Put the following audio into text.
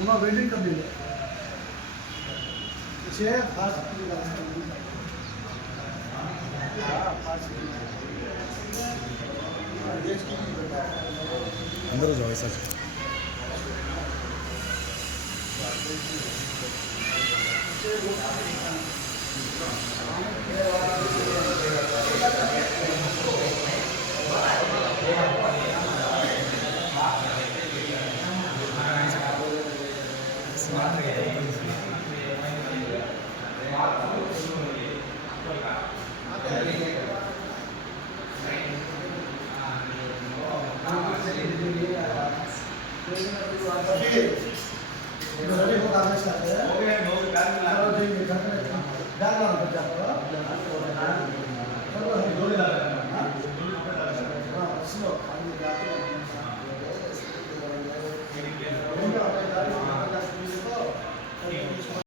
उन्होंने वेटिंग कर दी इसे खास अंदर जाओ ऐसा रेडी होगा